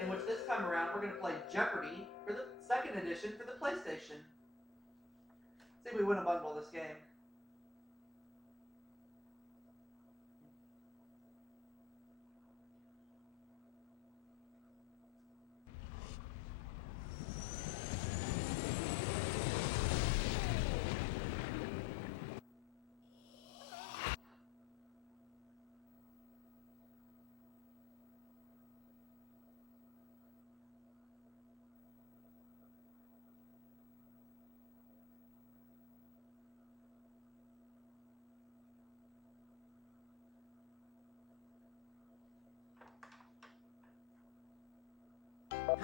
in which this time around we're going to play Jeopardy for the second edition for the PlayStation. See if we win a bundle this game.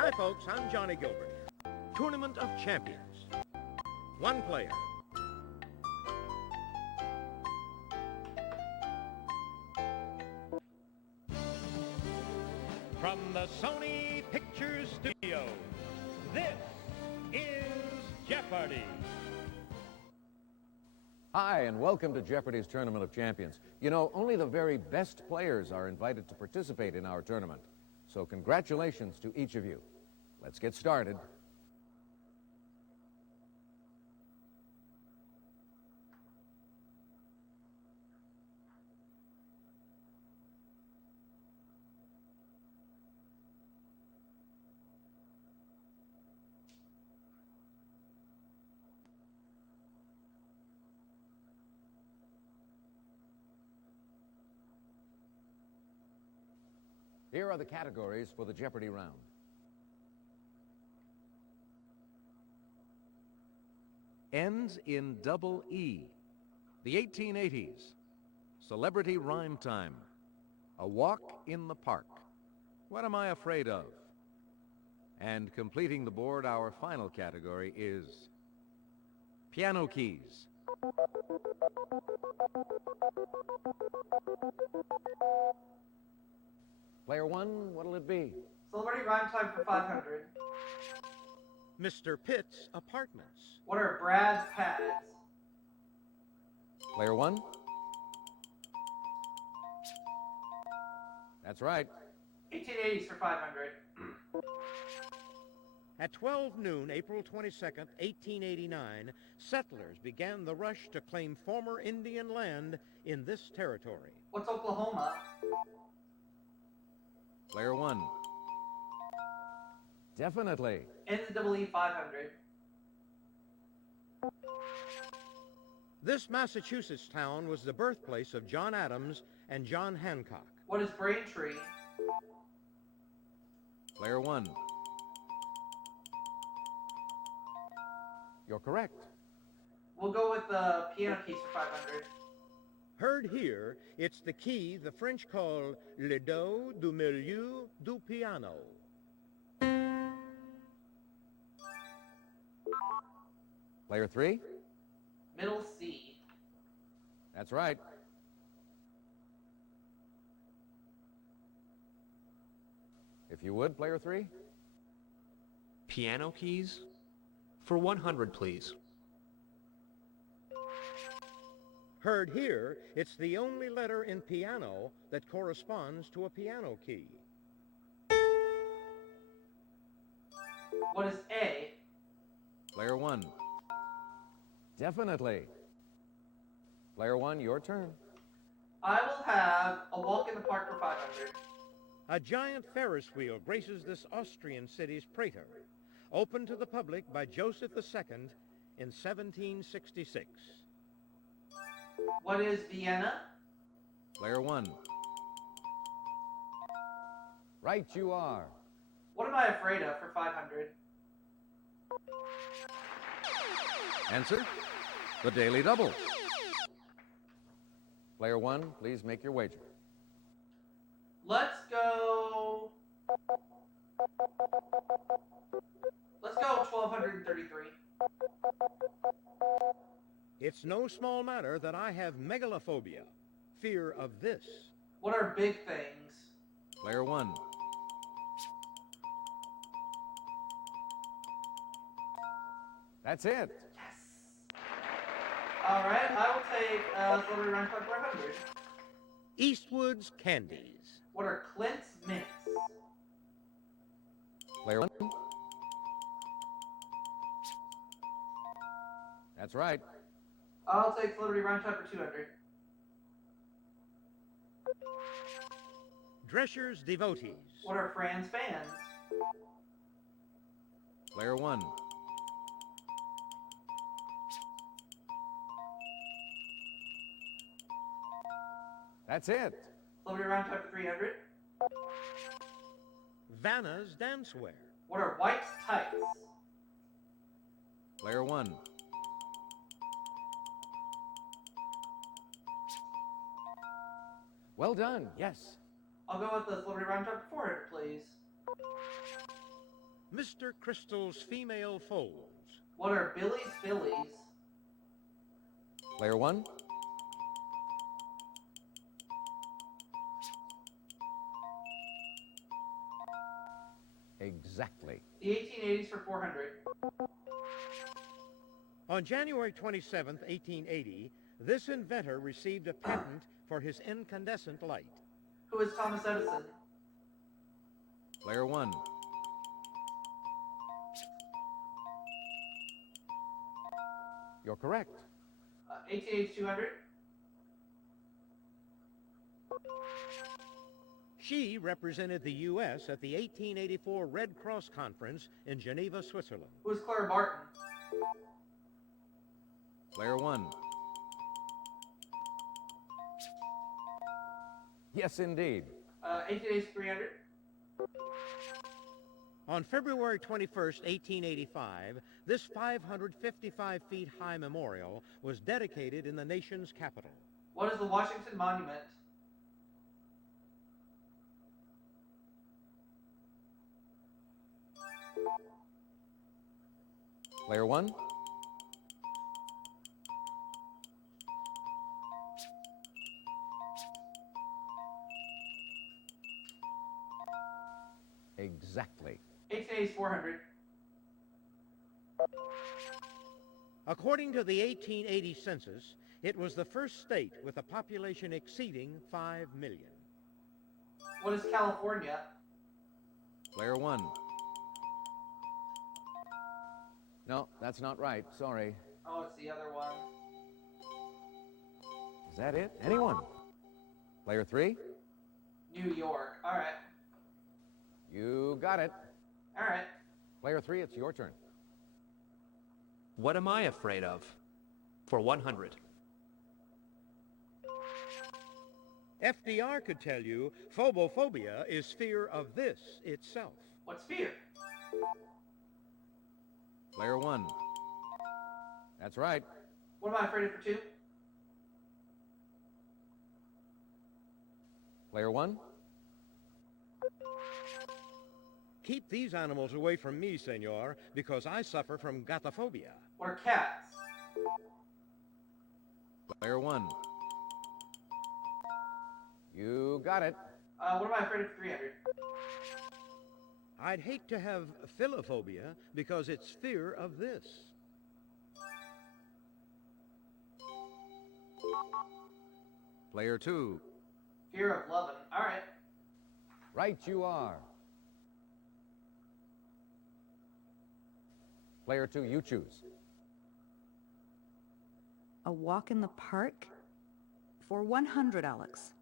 Hi folks, I'm Johnny Gilbert. Tournament of Champions. One player. From the Sony Pictures Studios, this is Jeopardy! Hi, and welcome to Jeopardy's Tournament of Champions. You know, only the very best players are invited to participate in our tournament. So congratulations to each of you. Let's get started. Here are the categories for the Jeopardy round. Ends in double E. The 1880s. Celebrity Rhyme Time. A Walk in the Park. What am I afraid of? And completing the board, our final category is piano keys. Player one, what'll it be? Celebrity Rhyme Time for 500. Mr. Pitt's Apartments. What are Brad's pads? Player one? That's right. 1880s for 500. At 12 noon, April 22nd, 1889, settlers began the rush to claim former Indian land in this territory. What's Oklahoma? Player one. Definitely. NCAA 500. This Massachusetts town was the birthplace of John Adams and John Hancock. What is Braintree? Player one. You're correct. We'll go with the piano keys for 500. Heard here, it's the key the French call le do du milieu du piano. Player three? Middle C. That's right. If you would, player three? Piano keys? For 100, please. Heard here, it's the only letter in piano that corresponds to a piano key. What is A? Player one. Definitely. Player one, your turn. I will have a walk in the park for 500. A giant Ferris wheel graces this Austrian city's Prater, opened to the public by Joseph II in 1766. What is Vienna? Player one. Right you are. What am I afraid of for 500? Answer? The Daily Double. Player one, please make your wager. Let's go 1233. It's no small matter that I have megalophobia, fear of this. What are big things? Player one. That's it. Yes. All right, I will take Celebrity Rhyme Time for 100. Eastwood's Candies. What are Clint's Mints? Player 1. That's right. I'll take Celebrity Round Time for 200. Drescher's Devotees. What are Fran's fans? Player 1. That's it. Celebrity Round Time for 300. Vanna's Dancewear. What are White's tights? Player 1. Well done. Yes. I'll go with the Celebrity Round Time for 400, please. Mr. Crystal's Female Folds. What are Billy's Phillies? Player 1. Exactly. The 1880s for 400. On January 27, 1880, this inventor received a patent for his incandescent light. Who is Thomas Edison? Player 1. You're correct. 1880s 200. She represented the U.S. at the 1884 Red Cross Conference in Geneva, Switzerland. Who is Clara Barton? Player 1. Yes, indeed. 1880s 300. On February 21, 1885, this 555 feet high memorial was dedicated in the nation's capital. What is the Washington Monument? Player 1. Exactly. 1880s 400. According to the 1880 census, it was the first state with a population exceeding 5 million. What is California? Player 1. No, that's not right. Sorry. Oh, it's the other one. Is that it? Anyone? Player 3. New York. All right. You got it. All right. Player 3, it's your turn. What am I afraid of? For 100. FDR could tell you phobophobia is fear of this itself. What's fear? Player 1. That's right. What am I afraid of for 2? Player 1. Keep these animals away from me, senor, because I suffer from gatophobia. What are cats? Player 1. You got it. What am I afraid of for 300? I'd hate to have philophobia because it's fear of this. Player 2. Fear of loving. All right. Right you are. Player 2, you choose. A walk in the park? For 100, Alex.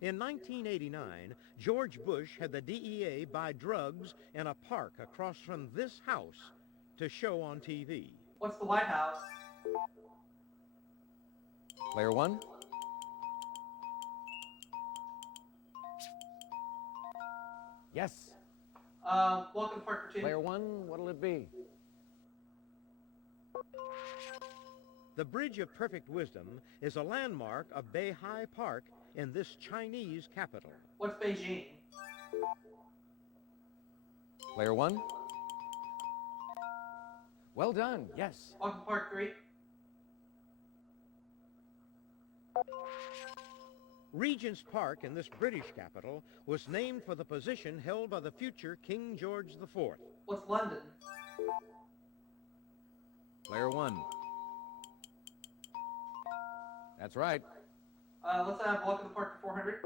In 1989, George Bush had the DEA buy drugs in a park across from this house to show on TV. What's the White House? Player 1. Yes. Welcome to Park for 2. Player 1, what'll it be? The Bridge of Perfect Wisdom is a landmark of Beihai Park in this Chinese capital. What's Beijing? Player 1. Well done, yes. Welcome to Park 3. Regent's Park in this British capital was named for the position held by the future King George IV. What's London? Player 1. That's right. Let's have Welcome to Park for 400.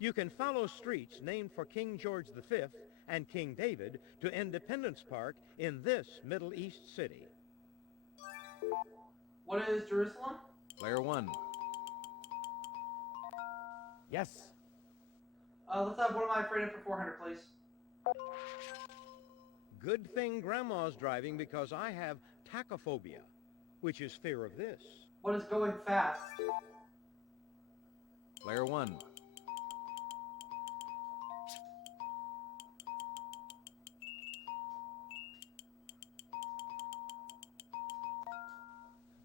You can follow streets named for King George V and King David to Independence Park in this Middle East city. What is Jerusalem? Player 1. Yes. Let's have What Am I Afraid of for 400, please. Good thing Grandma's driving because I have tachophobia, which is fear of this. What is Going Fast? Player 1.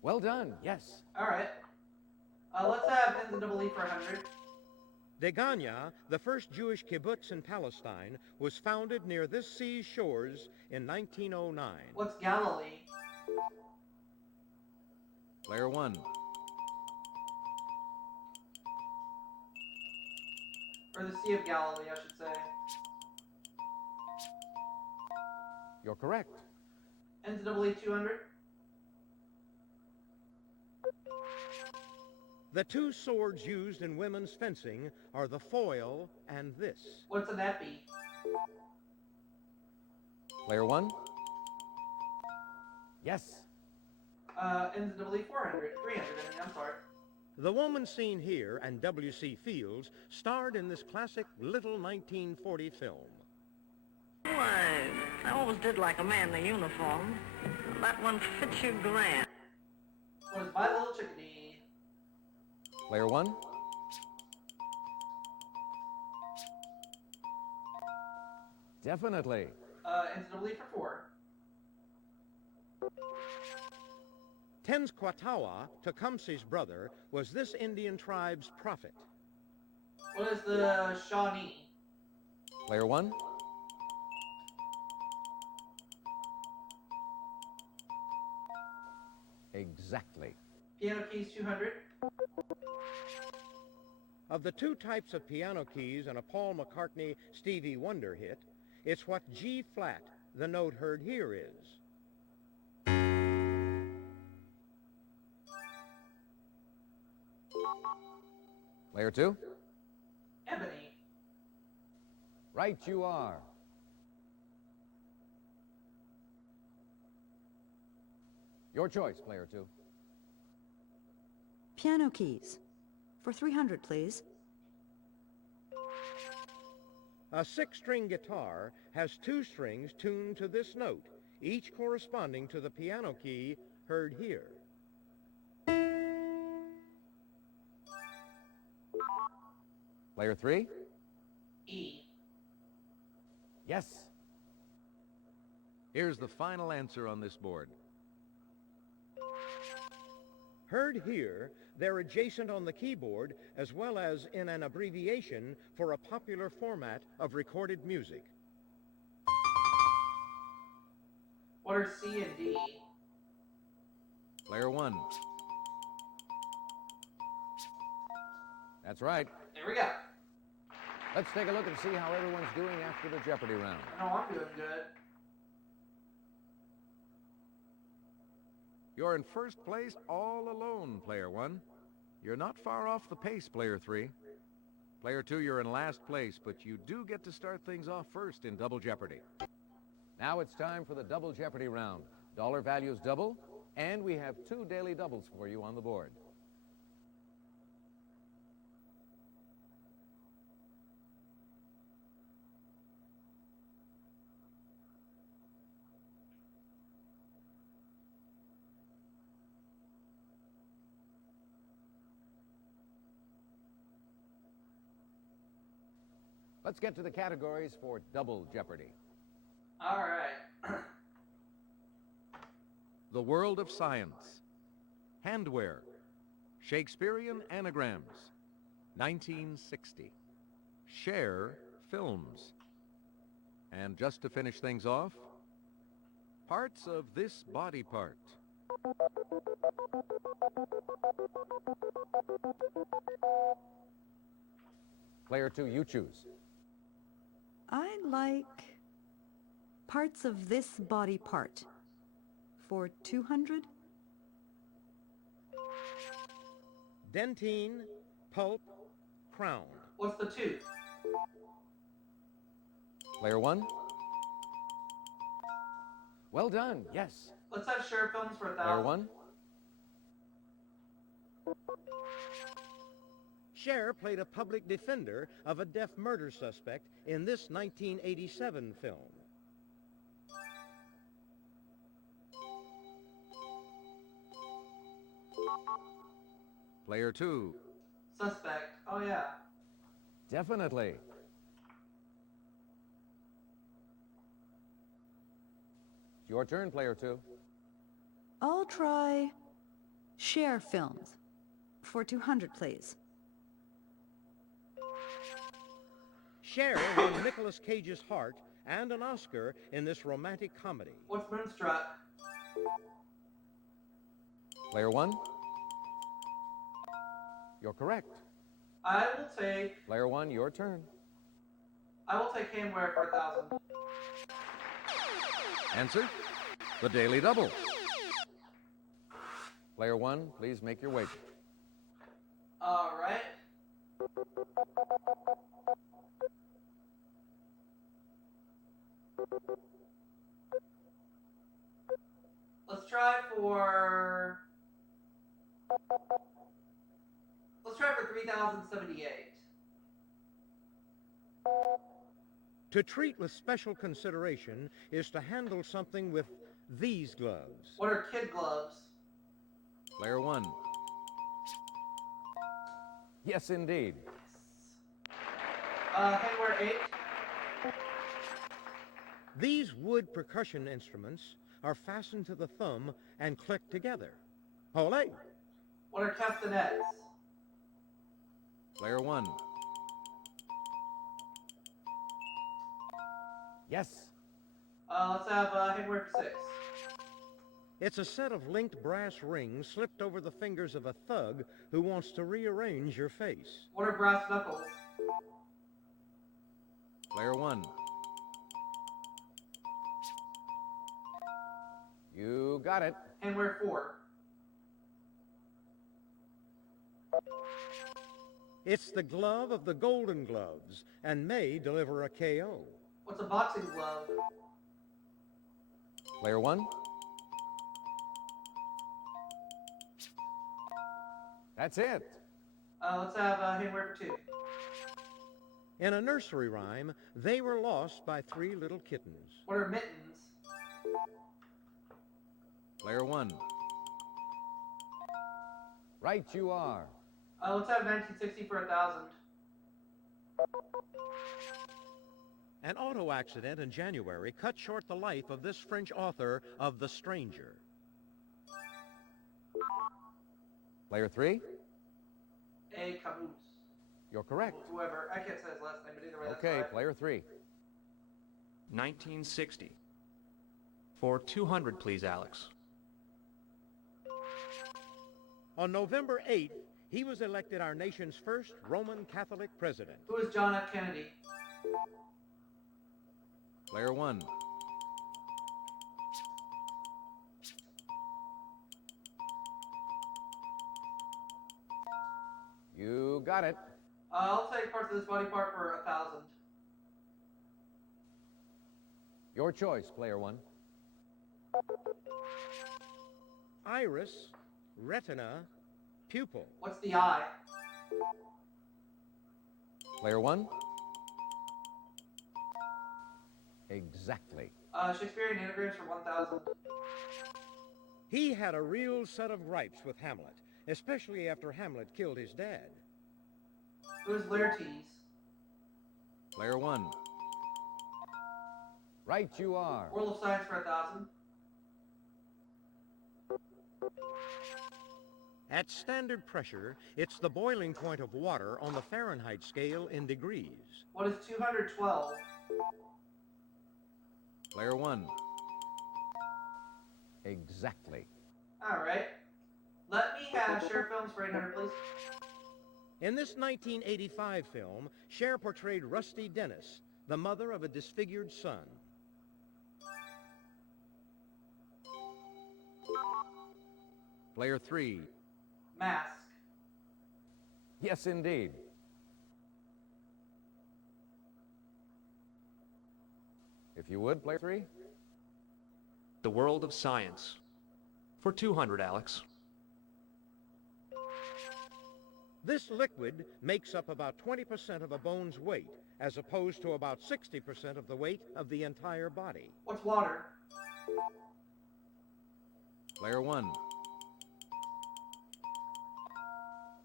Well done. Yes. All right. Let's have NCAA for 100. Degania, the first Jewish kibbutz in Palestine, was founded near this sea's shores in 1909. What's Galilee? Player 1. Or the Sea of Galilee, I should say. You're correct. NCAA 200. The two swords used in women's fencing are the foil and this. What's an epi? Player 1. Yes. NCAA 400. 300, I'm sorry. The woman seen here and W.C. Fields starred in this classic little 1940 film. Why, I always did like a man in a uniform. That one fits you grand. What is My Little Chickadee? Player 1. Definitely. NCAA for 4. Tenskwatawa, Tecumseh's brother, was this Indian tribe's prophet. What is the Shawnee? Player 1. Exactly. Piano Keys 200. Of the two types of piano keys in a Paul McCartney Stevie Wonder hit, it's what G flat, the note heard here, is. Player 2. Ebony. Right you are. Your choice, Player 2. Piano keys. For 300, please. A 6-string guitar has 2 strings tuned to this note, each corresponding to the piano key heard here. Player 3. E. Yes. Here's the final answer on this board. Heard here, they're adjacent on the keyboard as well as in an abbreviation for a popular format of recorded music. What are C and D? Player 1. That's right. There we go. Let's take a look and see how everyone's doing after the Jeopardy round. I know I'm doing good. You're in first place all alone, Player 1. You're not far off the pace, Player 3. Player 2, you're in last place, but you do get to start things off first in Double Jeopardy. Now it's time for the Double Jeopardy round. Dollar values double, and we have 2 daily doubles for you on the board. Let's get to the categories for Double Jeopardy. All right. The World of Science. Handwear. Shakespearean Anagrams. 1960. Share Films. And just to finish things off, parts of this body part. Player 2, you choose. I like parts of this body part. For 200? Dentine, pulp, crown. What's the tooth? Player 1. Well done, yes. Let's have share films for 1,000. Player 1. Cher played a public defender of a deaf murder suspect in this 1987 film. Player 2. Suspect. Oh, yeah. Definitely. It's your turn, Player 2. I'll try share films. For 200, please. Cher won Nicolas Cage's heart and an Oscar in this romantic comedy. What's Moonstruck? Player 1. You're correct. I will take... Player 1, your turn. I will take Hamware for 1,000. Answer, The Daily Double. Player 1, please make your wager. All right. Let's try for... Let's try for 3,078. To treat with special consideration is to handle something with these gloves. What are kid gloves? Player 1. Yes, indeed. Hamware 8. These wood percussion instruments are fastened to the thumb and click together. Olé! What are castanets? Player 1. Yes. Let's have Hamware 6. It's a set of linked brass rings slipped over the fingers of a thug who wants to rearrange your face. What are brass knuckles? Player 1. You got it. Hamware 4. It's the glove of the Golden Gloves and may deliver a KO. What's a boxing glove? Player 1. That's it. Let's have Hamware 2. In a nursery rhyme, they were lost by 3 little kittens. What are mittens? Player 1. Right you are. Let's have 1960 for 1,000. An auto accident in January cut short the life of this French author of The Stranger. Player 3. A Camus. You're correct. Whoever. I can't say his last name, but either way, that's Okay, right. Player 3. 1960. For 200, please, Alex. On November 8th, he was elected our nation's first Roman Catholic president. Who is John F. Kennedy? Player 1. You got it. I'll take parts of this body part for 1,000. Your choice, Player 1. Iris, retina, pupil. What's the eye? Player 1. Exactly. Shakespearean anagrams for 1,000. He had a real set of gripes with Hamlet, especially after Hamlet killed his dad. Who is Laertes? Player 1. Right you are. World of Science for 1,000. At standard pressure, it's the boiling point of water on the Fahrenheit scale in degrees. What is 212? Player 1. Exactly. All right. Let me have share films for 800, please. In this 1985 film, Cher portrayed Rusty Dennis, the mother of a disfigured son. Player 3. Mask. Yes, indeed. If you would, player 3. The world of science. For 200, Alex. This liquid makes up about 20% of a bone's weight, as opposed to about 60% of the weight of the entire body. What's water? Player 1.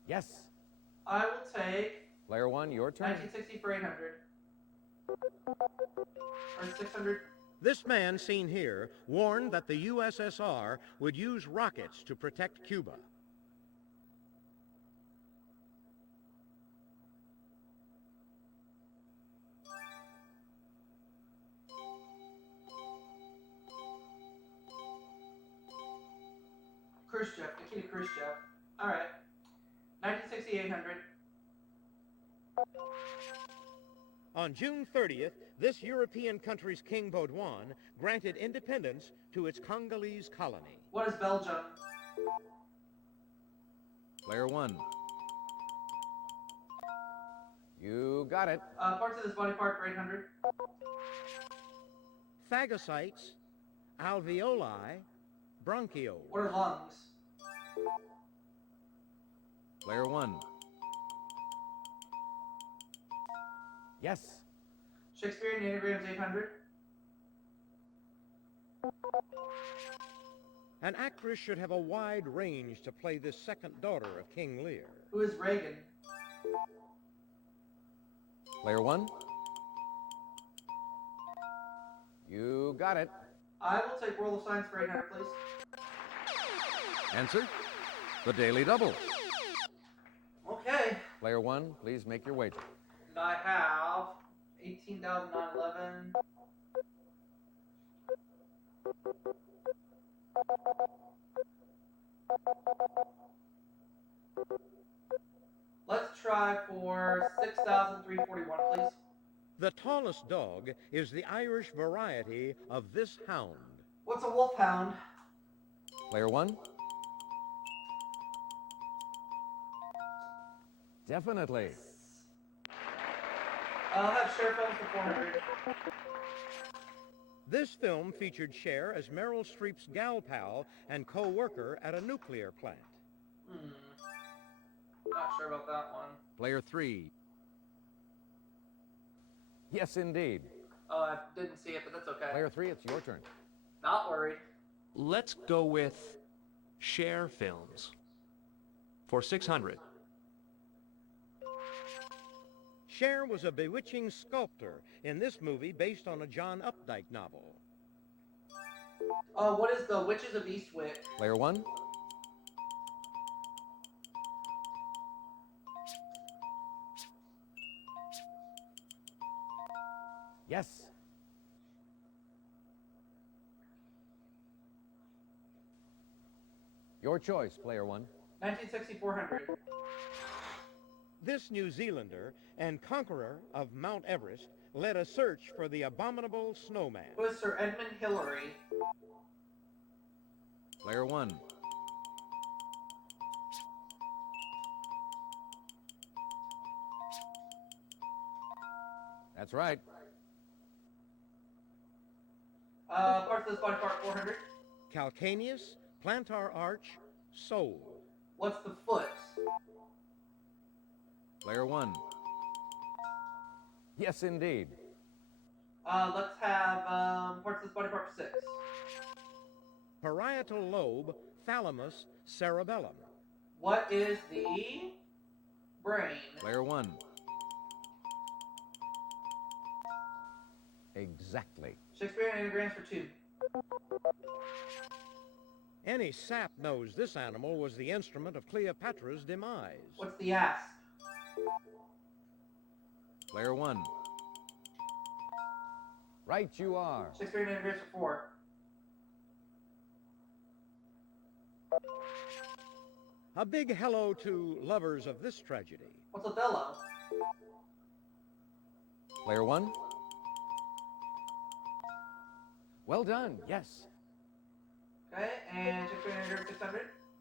Yes. I will take Player 1, your turn. 1960 for 800. Or 600. This man seen here warned that the USSR would use rockets to protect Cuba. Khrushchev, Nikita Khrushchev. Alright. 1960, 800. On June 30th, this European country's King Baudouin granted independence to its Congolese colony. What is Belgium? Player 1. You got it. Parts of this body part for 800. Phagocytes, alveoli, bronchioles. What are lungs? Player 1. Yes. Shakespearean anagrams 800. An actress should have a wide range to play this second daughter of King Lear. Who is Reagan? Player 1. You got it. I will take World of Science for 800, please. Answer? The Daily Double. Okay. Player 1, please make your wager. And I have 18,911. Let's try for 6,341, please. The tallest dog is the Irish variety of this hound. What's a wolfhound? Player 1. Definitely. I'll have Cher film for 400. This film featured Cher as Meryl Streep's gal pal and co-worker at a nuclear plant. Not sure about that one. Player 3. Yes, indeed. Oh, I didn't see it, but that's okay. Player 3, it's your turn. Not worried. Let's go with Cher Films. For 600. Cher was a bewitching sculptor in this movie based on a John Updike novel. What is the Witches of Eastwick? Player 1. Yes. Your choice, Player 1. 1960, 400. This New Zealander and conqueror of Mount Everest led a search for the abominable snowman. Who is Sir Edmund Hillary? Player 1. That's right. Parts of this body part 400. Calcaneus, plantar arch, sole. What's the foot? Player 1. Yes, indeed. Let's have parts of this body part for 6. Parietal lobe, thalamus, cerebellum. What is the brain? Player 1. Exactly. Shakespearean anagrams for 2. Any sap knows this animal was the instrument of Cleopatra's demise. What's the asp? Player 1. Right you are. Shakespearean anagrams for 4. A big hello to lovers of this tragedy. What's Othello? Player 1. Well done, yes. Okay, and Shakespearean anagrams 600.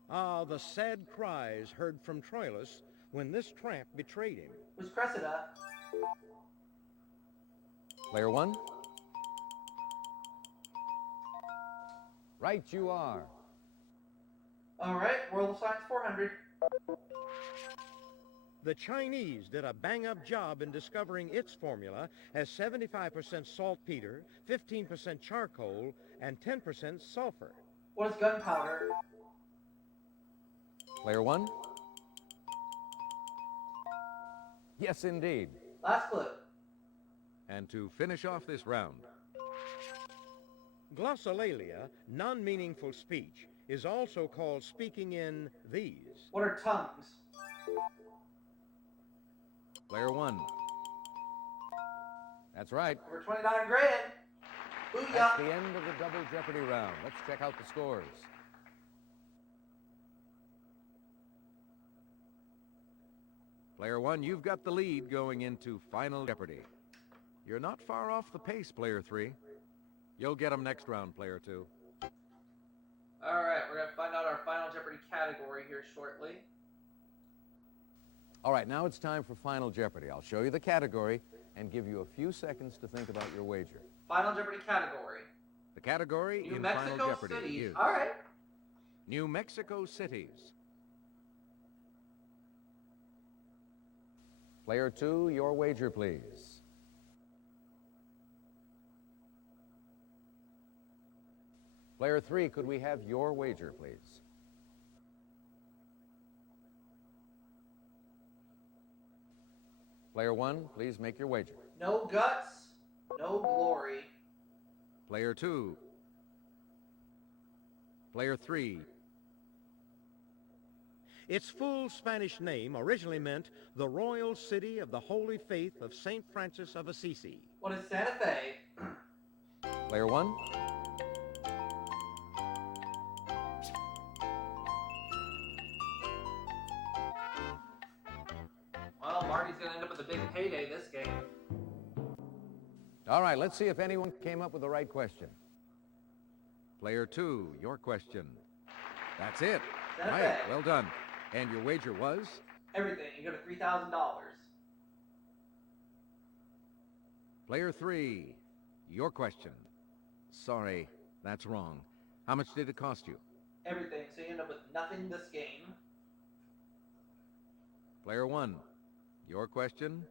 Ah, the sad cries heard from Troilus when this tramp betrayed him. Who's Cressida? Player 1. Right you are. All right, World of Science 400. The Chinese did a bang-up job in discovering its formula as 75% saltpeter, 15% charcoal, and 10% sulfur. What is gunpowder? Player one? Yes, indeed. Last clue. And to finish off this round, Glossolalia, non-meaningful speech, is also called speaking in these. What are tongues? player one. That's right. Over 29 grand. Booyah. That's the end of the double Jeopardy round. Let's check out the scores. Player one, you've got the lead going into Final Jeopardy. You're not far off the pace, player three. You'll get them next round, player two. All right, we're going to find out our Final Jeopardy category here shortly. All right, now it's time for Final Jeopardy. I'll show you the category and give you a few seconds to think about your wager. Final Jeopardy category. The category New in Mexico Final Jeopardy cities. is All right. New Mexico cities. Player two, your wager, please. Player three, could we have your wager, please? Player one, please make your wager. No guts, no glory. Player two. Player three. Its full Spanish name originally meant the Royal City of the Holy Faith of St. Francis of Assisi. What is Santa Fe? Player one? Well, Marty's going to end up with a big payday this game. All right, let's see if anyone came up with the right question. Player two, your question. That's it. Santa Right, Fe. well done. And your wager was? Everything. You go to $3,000. Player three, your question. Sorry, that's wrong. How much did it cost you? Everything. So you end up with nothing this game. Player one, your question.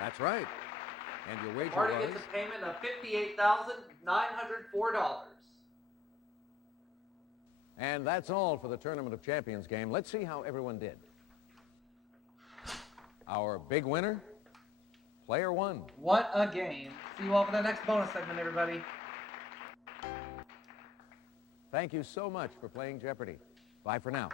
That's right. And your wager Marty was? gets a payment of $58,904. And that's all for the Tournament of Champions game. Let's see how everyone did. Our big winner, Player one. What a game. See you all for the next bonus segment, everybody. Thank you so much for playing Jeopardy. Bye for now.